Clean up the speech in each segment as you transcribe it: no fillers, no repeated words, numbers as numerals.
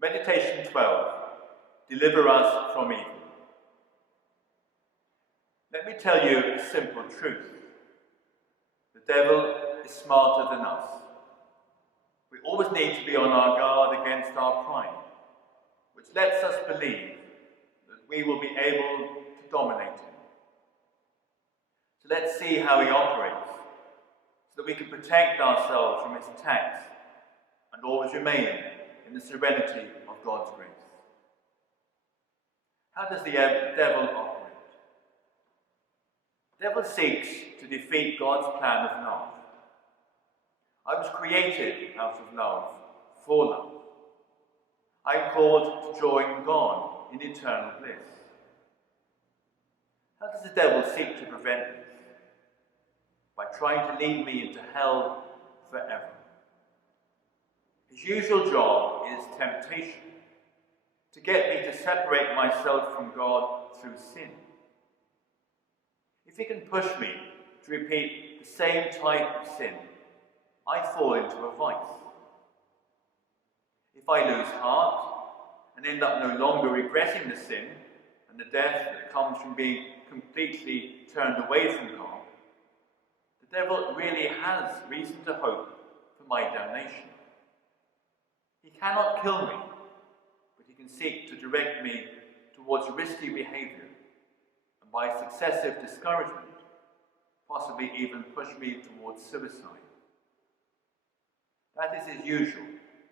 Meditation 12. Deliver us from evil. Let me tell you a simple truth. The devil is smarter than us. We always need to be on our guard against our pride, which lets us believe that we will be able to dominate him. So let's see how he operates, so that we can protect ourselves from his attacks and always remain in the serenity of God's grace. How does the devil operate? The devil seeks to defeat God's plan of love. I was created out of love, for love. I am called to join God in eternal bliss. How does the devil seek to prevent this? By trying to lead me into hell forever. His usual job is temptation, to get me to separate myself from God through sin. If he can push me to repeat the same type of sin, I fall into a vice. If I lose heart and end up no longer regretting the sin and the death that comes from being completely turned away from God, the devil really has reason to hope for my damnation. He cannot kill me, but he can seek to direct me towards risky behavior, and by successive discouragement, possibly even push me towards suicide. That is his usual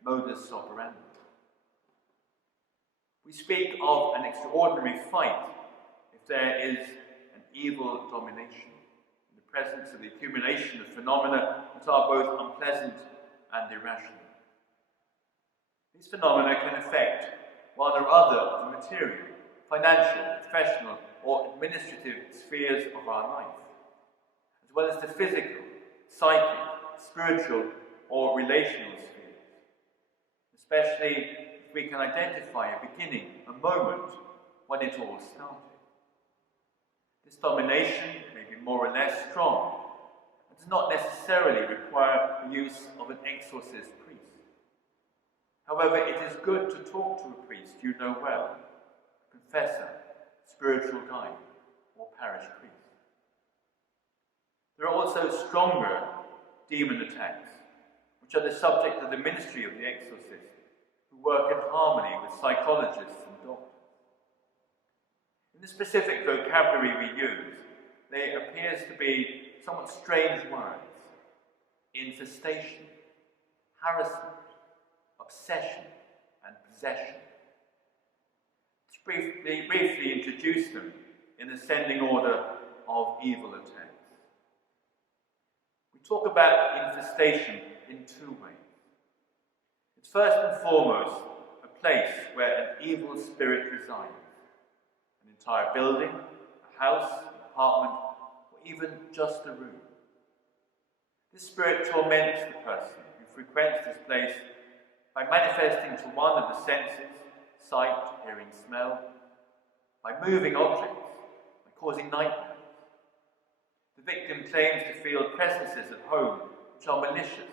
modus operandi. We speak of an extraordinary fight if there is an evil domination, in the presence of the accumulation of phenomena that are both unpleasant and irrational. These phenomena can affect one or other of the material, financial, professional, or administrative spheres of our life, as well as the physical, psychic, spiritual, or relational spheres, especially if we can identify a beginning, a moment when it all started. This domination may be more or less strong and does not necessarily require the use of an exorcist priest. However, it is good to talk to a priest you know well, a confessor, spiritual guide, or parish priest. There are also stronger demon attacks, which are the subject of the ministry of the exorcist, who work in harmony with psychologists and doctors. In the specific vocabulary we use, there appears to be somewhat strange words: infestation, harassment, obsession, and possession. Let's briefly introduce them in ascending order of evil attacks. We talk about infestation in two ways. It's first and foremost a place where an evil spirit resides. An entire building, a house, an apartment, or even just a room. This spirit torments the person who frequents this place by manifesting to one of the senses, sight, hearing, smell, by moving objects, by causing nightmares. The victim claims to feel presences at home which are malicious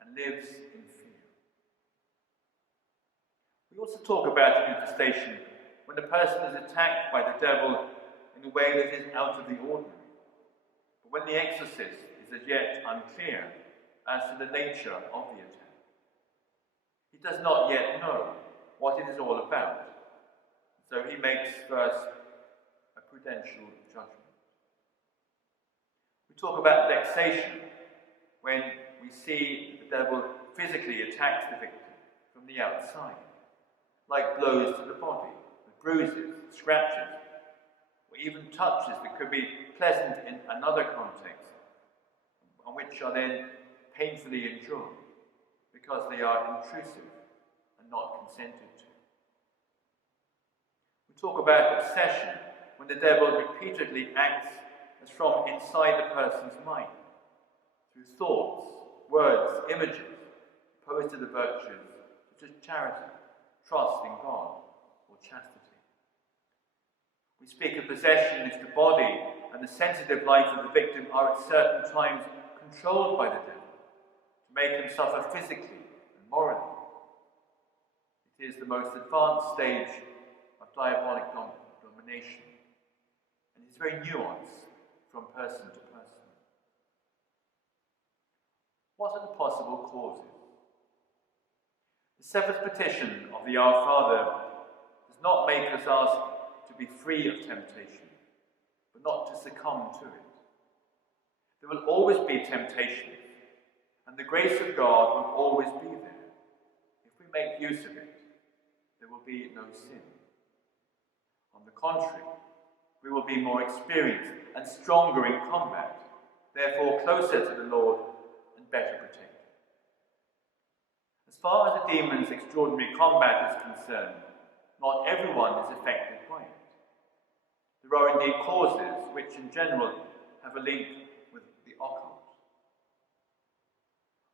and lives in fear. We also talk about infestation when a person is attacked by the devil in a way that is out of the ordinary, but when the exorcist is as yet unclear as to the nature of the attack. He does not yet know what it is all about, so he makes first a prudential judgment. We talk about vexation when we see the devil physically attacks the victim from the outside, like blows to the body, with bruises, scratches, or even touches that could be pleasant in another context, and which are then painfully endured, because they are intrusive and not consented to. We talk about obsession when the devil repeatedly acts as from inside the person's mind, through thoughts, words, images, opposed to the virtues such as charity, trust in God, or chastity. We speak of possession if the body and the sensitive life of the victim are at certain times controlled by the devil, to make him suffer physically and morally. It is the most advanced stage of diabolic domination, and it's very nuanced from person to person. What are the possible causes? The seventh petition of the Our Father does not make us ask to be free of temptation, but not to succumb to it. There will always be temptation, and the grace of God will always be there. If we make use of it, there will be no sin. On the contrary, we will be more experienced and stronger in combat, therefore closer to the Lord and better protected. As far as the demon's extraordinary combat is concerned, not everyone is affected by it. There are indeed causes which in general have a link with the occult.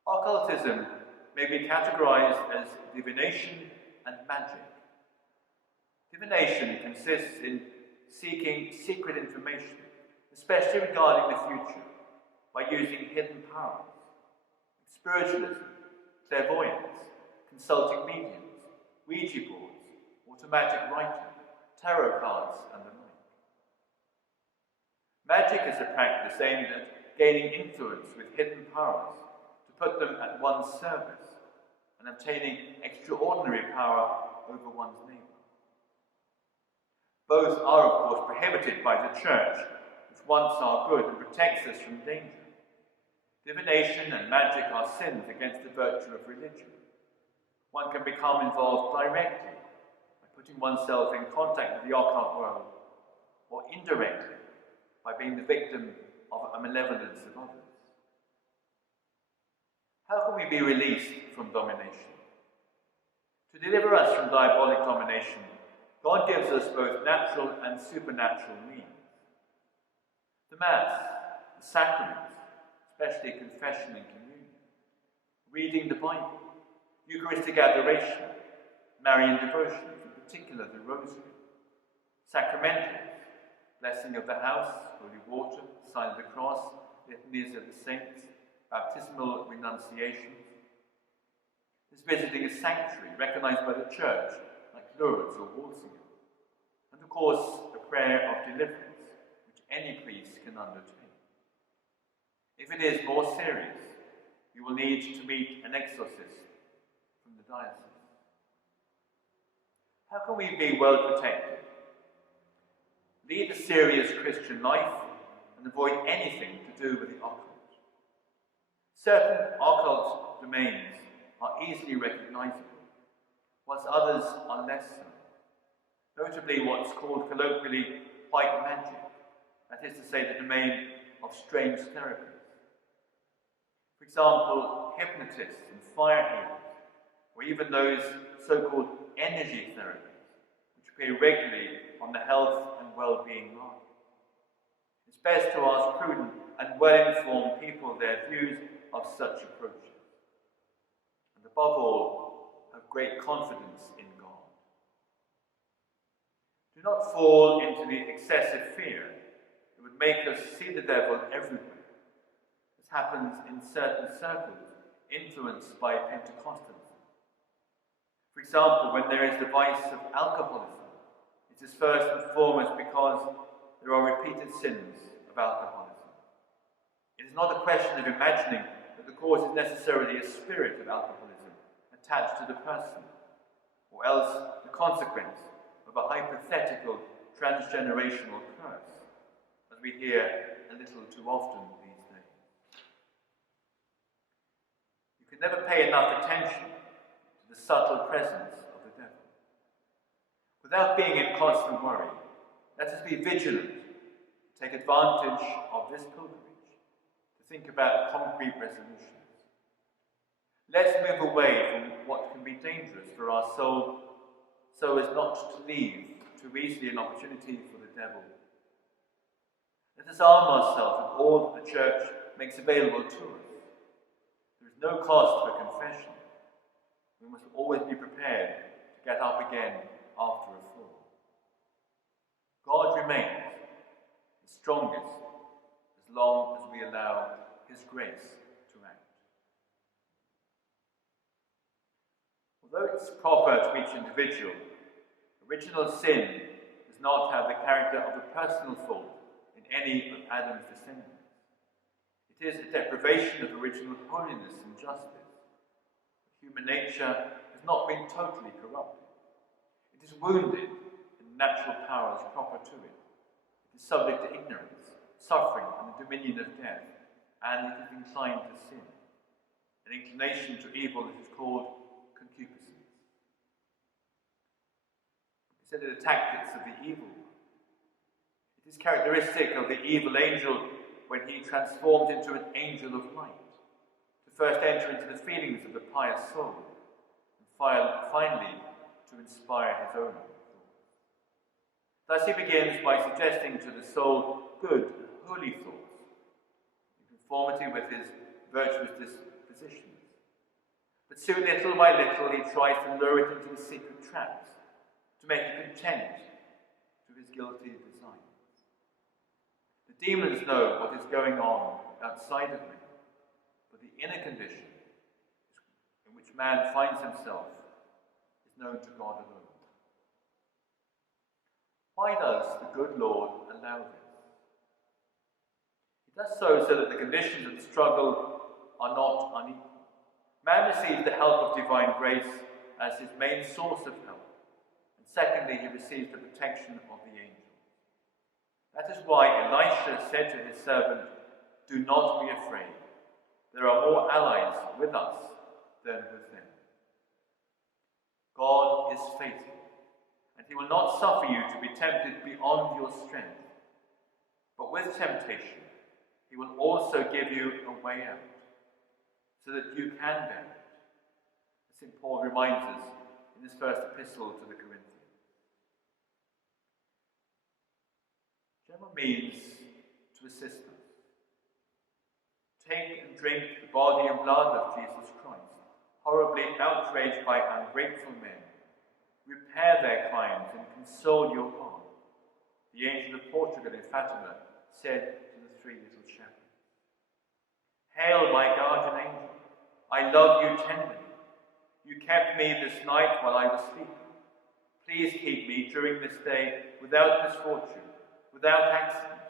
Occultism may be categorized as divination and magic. Divination consists in seeking secret information, especially regarding the future, by using hidden powers, spiritualism, clairvoyance, consulting mediums, Ouija boards, automatic writing, tarot cards, and the like. Magic is a practice aimed at gaining influence with hidden powers, to put them at one's service, and obtaining extraordinary power over one's neighbour. Both are, of course, prohibited by the Church, which wants our good and protects us from danger. Divination and magic are sins against the virtue of religion. One can become involved directly by putting oneself in contact with the occult world, or indirectly by being the victim of a malevolence of others. How can we be released from domination? To deliver us from diabolic domination, God gives us both natural and supernatural means. The Mass, the sacraments, especially confession and communion, reading the Bible, Eucharistic adoration, Marian devotions, in particular the Rosary, sacramentals, blessing of the house, holy water, sign of the cross, litanies of the saints, baptismal renunciations. There's visiting a sanctuary recognized by the Church, like Lourdes or Walsingham, and of course the prayer of deliverance, which any priest can undertake. If it is more serious, you will need to meet an exorcist from the diocese. How can we be well protected? Lead a serious Christian life and avoid anything to do with the occult. Certain occult domains are easily recognizable, whilst others are less so. Notably what's called colloquially white magic, that is to say the domain of strange therapies. For example, hypnotists and fire healers, or even those so-called energy therapies, which appear regularly on the health and well-being market. It's best to ask prudent and well-informed people their views of such approaches. And above all, have great confidence in God. Do not fall into the excessive fear that would make us see the devil everywhere. This happens in certain circles influenced by Pentecostalism. For example, when there is the vice of alcoholism, it is first and foremost because there are repeated sins of alcoholism. It is not a question of imagining that the cause is necessarily a spirit of alcoholism attached to the person, or else the consequence of a hypothetical transgenerational curse, as we hear a little too often these days. You can never pay enough attention to the subtle presence of the devil. Without being in constant worry, let us be vigilant, take advantage of this pilgrimage to think about concrete resolutions. Let's move away from what can be dangerous for our soul so as not to leave too easily an opportunity for the devil. Let us arm ourselves with all that the Church makes available to us. There is no cost for confession. We must always be prepared to get up again after a fall. God remains the strongest as long as we allow His grace to act. Although it's proper to each individual, original sin does not have the character of a personal fault in any of Adam's descendants. It is a deprivation of original holiness and justice. Human nature has not been totally corrupted. It is wounded in the natural powers proper to it. It is subject to ignorance, suffering, and the dominion of death, and it is inclined to sin, an inclination to evil that is called concupiscence. It is the tactics of the evil one. It is characteristic of the evil angel when he transformed into an angel of light, to first enter into the feelings of the pious soul, and finally to inspire his own thoughts. Thus he begins by suggesting to the soul good and holy thoughts, in conformity with his virtuous dispositions. But soon, little by little, he tries to lure it into the secret traps, to make it content to his guilty designs. The demons know what is going on outside of man, but the inner condition in which man finds himself is known to God alone. Why does the good Lord allow this? He does so that the conditions of the struggle are not unequal. Man receives the help of divine grace as his main source of help. And secondly, he receives the protection of the angels. That is why Elisha said to his servant, "Do not be afraid. There are more allies with us than with them." God is faithful, and he will not suffer you to be tempted beyond your strength. But with temptation, he will also give you a way out, so that you can bear it. As St. Paul reminds us in his first epistle to the Corinthians. General means to assist us. Take and drink the body and blood of Jesus Christ, horribly outraged by ungrateful men. Repair their crimes and console your God. The angel of Portugal in Fatima said to the three little shepherds, "Hail, my guardian angel, I love you tenderly. You kept me this night while I was sleeping. Please keep me during this day without misfortune, without accident,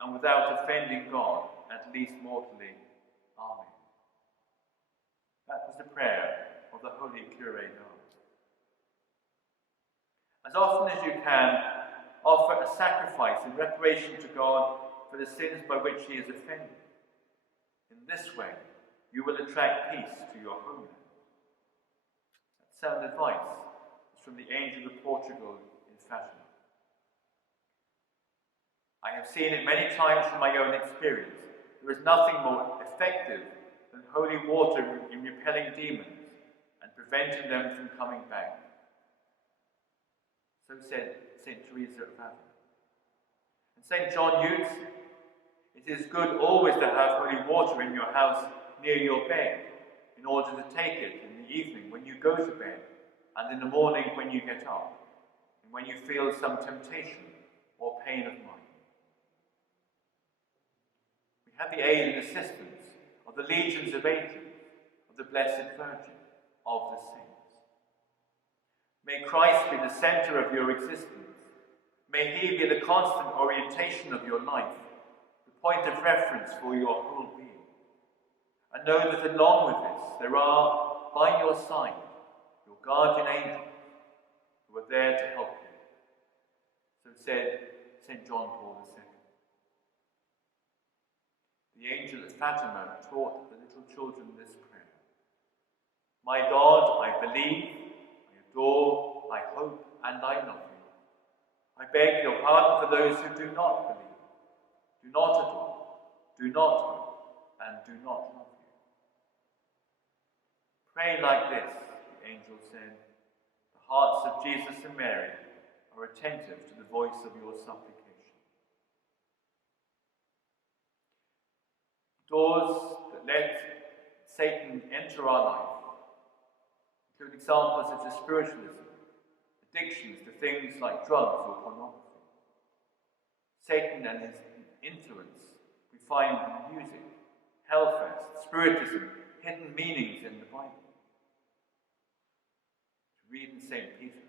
and without offending God, at least mortally. Amen." That was the prayer of the Holy Curé d'Ars. As often as you can, offer a sacrifice in reparation to God for the sins by which he is offended. In this way, you will attract peace to your homeland. That sound advice is from the angel of Portugal in Fatima. I have seen it many times from my own experience. There is nothing more effective than holy water in repelling demons and preventing them from coming back. So said St. Teresa of Avila. And St. John Eudes, "It is good always to have holy water in your house near your bed, in order to take it in the evening when you go to bed, and in the morning when you get up, and when you feel some temptation or pain of mind." We have the aid and assistance of the legions of angels, of the Blessed Virgin, of the saints. May Christ be the center of your existence. May he be the constant orientation of your life, the point of reference for your whole being. And know that along with this, there are, by your side, your guardian angels, who are there to help you. So said St. John Paul II. The angel at Fatima taught the little children this prayer. "My God, I believe, I adore, I hope, and I love you. I beg your pardon for those who do not believe, do not adore, do not hope, and do not love you." Pray like this, the angel said. The hearts of Jesus and Mary are attentive to the voice of your supplication. Doors that let Satan enter our life include examples such as spiritualism, addictions to things like drugs or pornography. Satan and his influence we find in music, hellfest, spiritism, hidden meanings in the Bible. read in St. Peter,